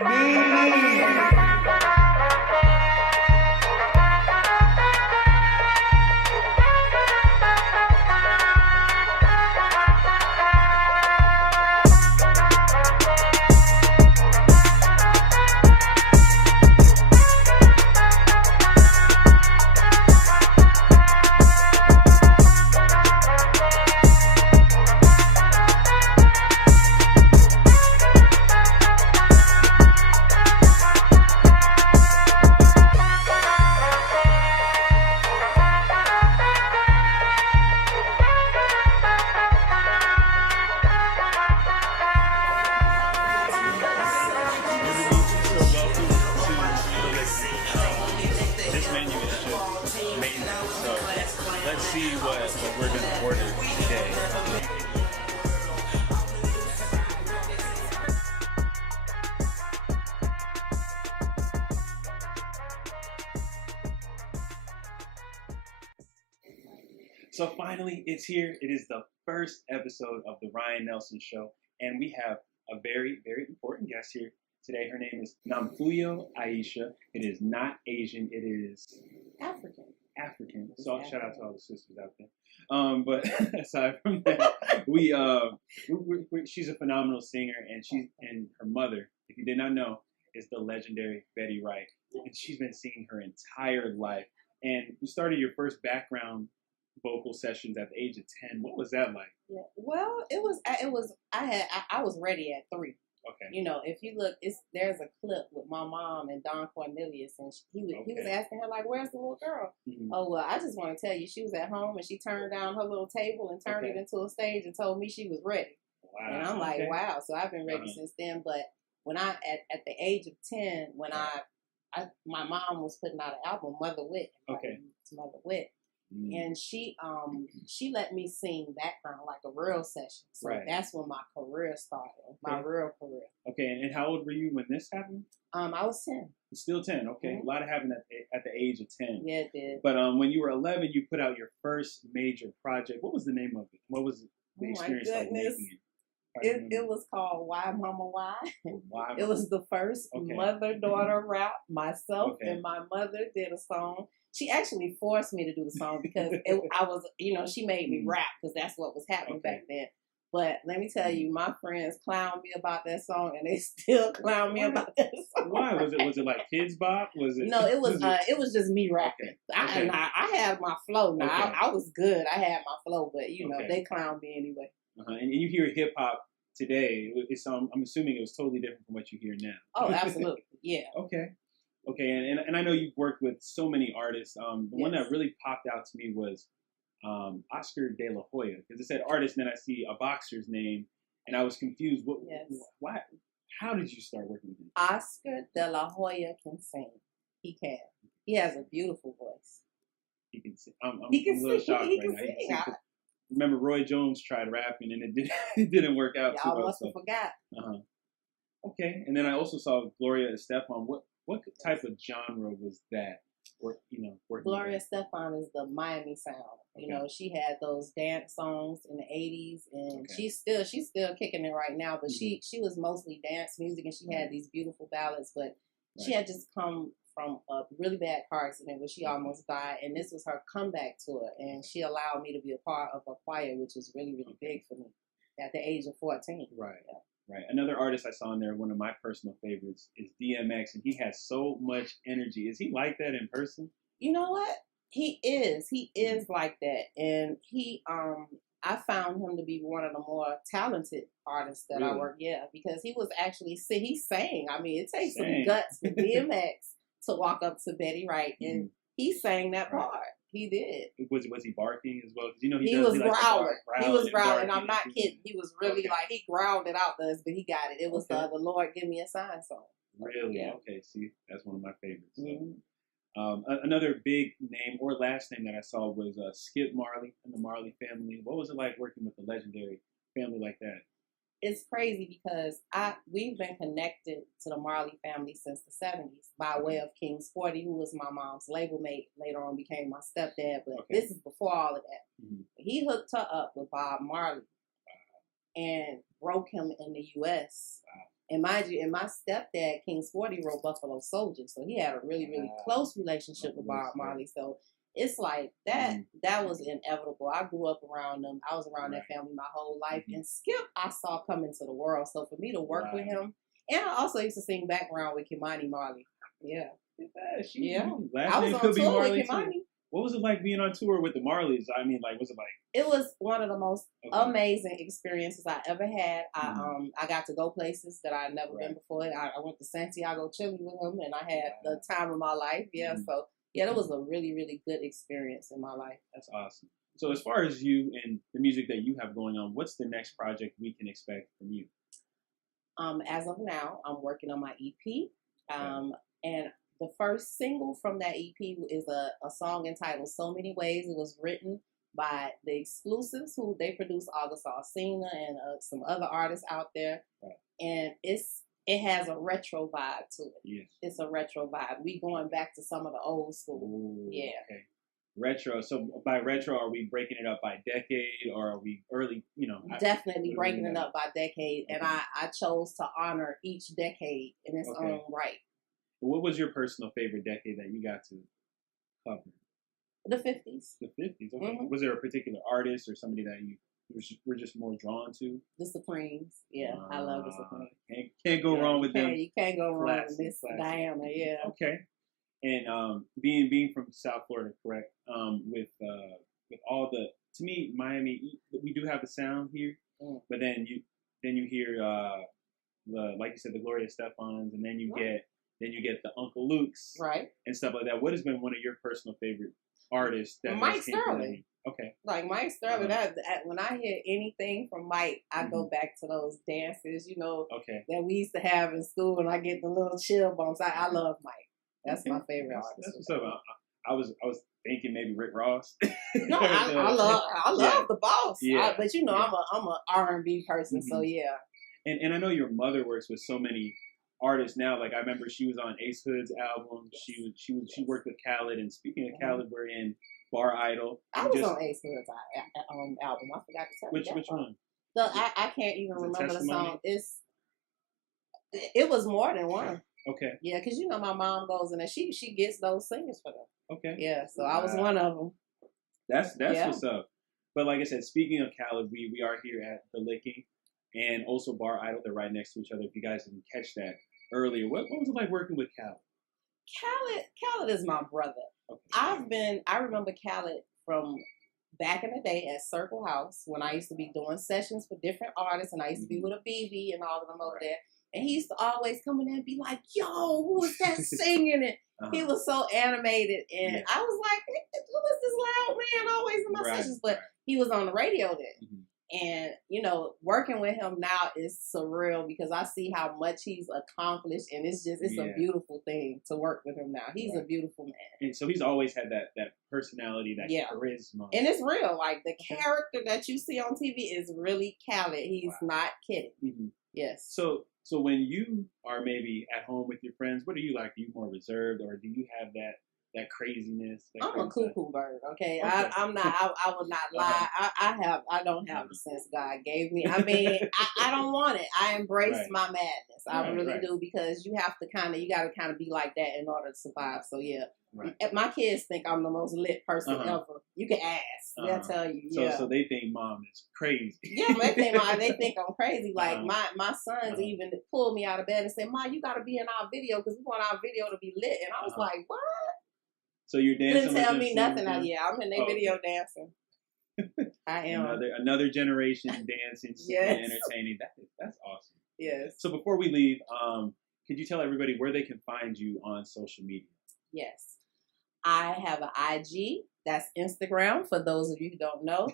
See what we're gonna order today. So finally, it's here. It is the first episode of the Ryan Nelson Show, and we have a very, very important guest here today. Her name is Namphuyo Aisha. It is not Asian. It is African. So shout out to all the sisters out there. But aside from that, she's a phenomenal singer, and her mother, if you did not know, is the legendary Betty Wright, and she's been singing her entire life. And you started your first background vocal sessions at the age of 10. What was that like? Yeah. Well, it was. I was ready at 3. Okay. You know, if you look, there's a clip with my mom and Don Cornelius, and he was asking her, like, "Where's the little girl?" Mm-hmm. Oh, well, I just want to tell you, she was at home, and she turned down her little table and turned it into a stage and told me she was ready. Wow. And I'm like, wow. So I've been ready since then. But when at the age of 10, when my mom was putting out an album, Mother Wit. Okay. It's Mother Wit. And she let me sing background, like a real session. So that's when my career started, my real career. Okay, and how old were you when this happened? I was 10. Still 10, okay. Mm-hmm. A lot happened at the age of 10. Yeah, it did. But when you were 11, you put out your first major project. What was the name of it? What was the experience like making it? It was called Why Mama Why. Why it was the first mother-daughter rap. Myself and my mother did a song. She actually forced me to do the song because I was, she made me rap because that's what was happening back then. But let me tell you, my friends clowned me about that song, and they still clown me about that song. Why was it like Kids Bop? Was it? No, it was just me rapping. Okay. I had my flow. Now I was good. I had my flow, but they clowned me anyway. And you hear hip hop today. I'm assuming it was totally different from what you hear now. Oh, absolutely. Yeah. Okay, and I know you've worked with so many artists. The one that really popped out to me was Oscar De La Hoya, because it said artist, and then I see a boxer's name, and I was confused. Why? How did you start working with him? Oscar De La Hoya can sing. He can. He has a beautiful voice. He can sing. I'm a little shocked right now. Remember, Roy Jones tried rapping, and it didn't work out. Y'all must have forgot. Okay, and then I also saw Gloria Estefan. What type of genre was that? Working Gloria Estefan is the Miami sound. She had those dance songs in the 80s, and she's still kicking it right now. But she was mostly dance music, and she had these beautiful ballads. But she had just come from a really bad car accident where she almost died, and this was her comeback tour. And she allowed me to be a part of a choir, which was really, really big for me at the age of 14. Right. Yeah. Right. Another artist I saw in there, one of my personal favorites, is DMX, and he has so much energy. Is he like that in person? You know what? He is. He is like that. And I found him to be one of the more talented artists that I work. Yeah, because he was actually, he sang. I mean, it takes some guts for DMX to walk up to Betty Wright, and he sang that part. He did. Was he barking as well? Because he was growling. He was growling. And I'm not kidding. He was really he growled it out to us, but he got it. It was the Lord Give Me a Sign song. Really? Yeah. Okay. See, that's one of my favorites. So. Another big name or last name that I saw was Skip Marley and the Marley Family. What was it like working with a legendary family like that? It's crazy because we've been connected to the Marley family since the 70s by way of King Sporty, who was my mom's label mate, later on became my stepdad, but this is before all of that. Mm-hmm. He hooked her up with Bob Marley and broke him in the U.S. And mind you, and my stepdad, King Sporty, wrote Buffalo Soldier, so he had a really, really close relationship with Bob Marley. So it's like that. That was inevitable. I grew up around them. I was around that family my whole life. And Skip, I saw come into the world. So for me to work with him, and I also used to sing background with Kimani Marley. Yeah. I was on tour with Kimani. What was it like being on tour with the Marleys? I mean, like, what's it like? It was one of the most amazing experiences I ever had. I got to go places that I'd never been before. I went to Santiago, Chile with him, and I had the time of my life. Yeah, so that was a really, really good experience in my life. That's awesome. So as far as you and the music that you have going on, what's the next project we can expect from you? As of now, I'm working on my EP, and the first single from that EP is a song entitled "So Many Ways." It was written by the Exclusives, who they produce August Alsina and some other artists out there, and it has a retro vibe to it. Yes. It's a retro vibe. We going back to some of the old school. Ooh, okay. Retro. So by retro, are we breaking it up by decade, or are we early? Definitely breaking it up by decade, and I chose to honor each decade in its own right. What was your personal favorite decade that you got to cover? The 50s. The 50s. Okay. Was there a particular artist or somebody that you were just more drawn to? The Supremes. Yeah, I love the Supremes. Can't go wrong with them. You can't go wrong with Miss Diana. Yeah. Okay. And being from South Florida, correct? With all the, to me, Miami, we do have the sound here, but then you hear like you said, the Gloria Estefans, and then you get the Uncle Luke's, and stuff like that. What has been one of your personal favorite artists? That Mike Sterling. Okay. Like Mike Sterling. When I hear anything from Mike, I go back to those dances, that we used to have in school, and I get the little chill bumps. I love Mike. That's my favorite artist. That's what's up. I was thinking maybe Rick Ross. No, I love the boss. Yeah. But I'm a R&B person, so yeah. And I know your mother works with so many artists now. Like I remember she was on Ace Hood's album. Yes. She worked with Khalid. And speaking of Khalid, we're in Bar Idol. I was on Ace Hood's album. I forgot to tell you. Which one? I can't even remember the song. It was more than one. Okay. Yeah, because my mom goes in and she gets those singers for them. Okay. Yeah, so I was one of them. That's what's up. But like I said, speaking of Khalid, we are here at The Licking and also Bar Idol. They're right next to each other. If you guys didn't catch that earlier, what was it like working with Khalid? Khalid is my brother. Okay. I remember Khalid from back in the day at Circle House when I used to be doing sessions for different artists, and I used to be with a BB and all of them over there. And he used to always come in there and be like, "Yo, who is that singing?" And he was so animated. And I was like, "Who is this loud man always in my sessions?" But he was on the radio then. And, working with him now is surreal because I see how much he's accomplished. And it's a beautiful thing to work with him now. He's a beautiful man. And so he's always had that personality, that charisma. And it's real. Like the character that you see on TV is really Khalid. He's not kidding. Yes. So when you are maybe at home with your friends, what are you like? Are you more reserved, or do you have that craziness? I'm a cuckoo bird. Okay, I'm not. I will not lie. I don't have the sense God gave me. I mean, I don't want it. I embrace my madness. I really do, because you got to kind of be like that in order to survive. So yeah. My kids think I'm the most lit person ever. You can ask. They'll tell you. So they think mom is crazy. Yeah, they think I'm crazy. Like my sons even pulled me out of bed and said, "Ma, you got to be in our video because we want our video to be lit." And I was like, "What?" So you're dancing. Didn't tell me nothing. I'm in their video dancing. I am. Another generation dancing and entertaining. That's awesome. Yes. So before we leave, could you tell everybody where they can find you on social media? Yes. I have an IG. That's Instagram, for those of you who don't know.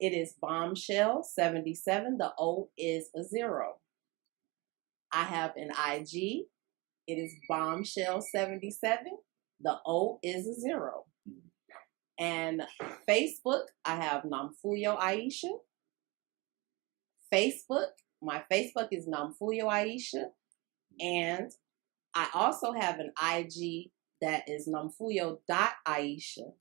It is Bombshell77. The O is a 0. I have an IG. It is Bombshell77. The O is a 0. And Facebook, I have Namphuyo Aisha. My Facebook is Namphuyo Aisha. And I also have an IG that is Namphuyo.Aisha.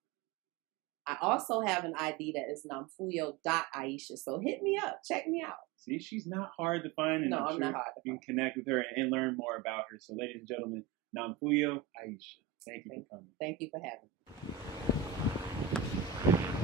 I also have an ID that is Namphuyo.Aisha. So hit me up. Check me out. See, she's not hard to find, and No, I'm not sure hard to you can connect with her and learn more about her. So, ladies and gentlemen, Namphuyo Aisha, thank you for coming. Thank you for having me.